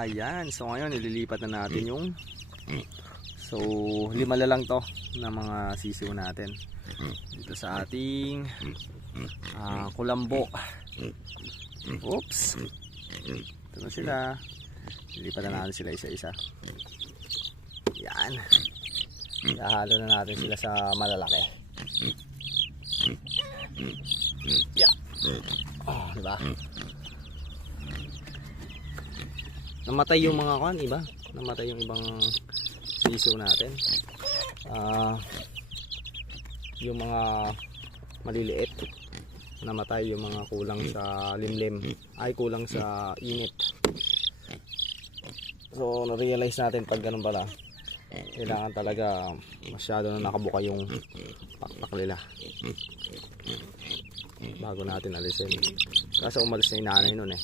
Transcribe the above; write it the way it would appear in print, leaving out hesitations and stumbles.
Ayan, so ngayon ililipat na natin yung, so 5 na lang to na mga sisiw natin dito sa ating kulambo. Oops, ito na sila. Ililipat na natin sila isa-isa. Yan, ihahalo na natin sila sa malalaki. Yeah. Oh, diba? Namatay yung mga kan, iba. Namatay yung ibang sisiw natin. Yung mga maliliit, namatay. Yung mga kulang sa limlim, ay kulang sa init. So na-realize natin pag ganun pala, kailangan talaga masyado na nakabuka yung pakpak nila bago natin alisin. Kasi umalis na yung nanay nun eh.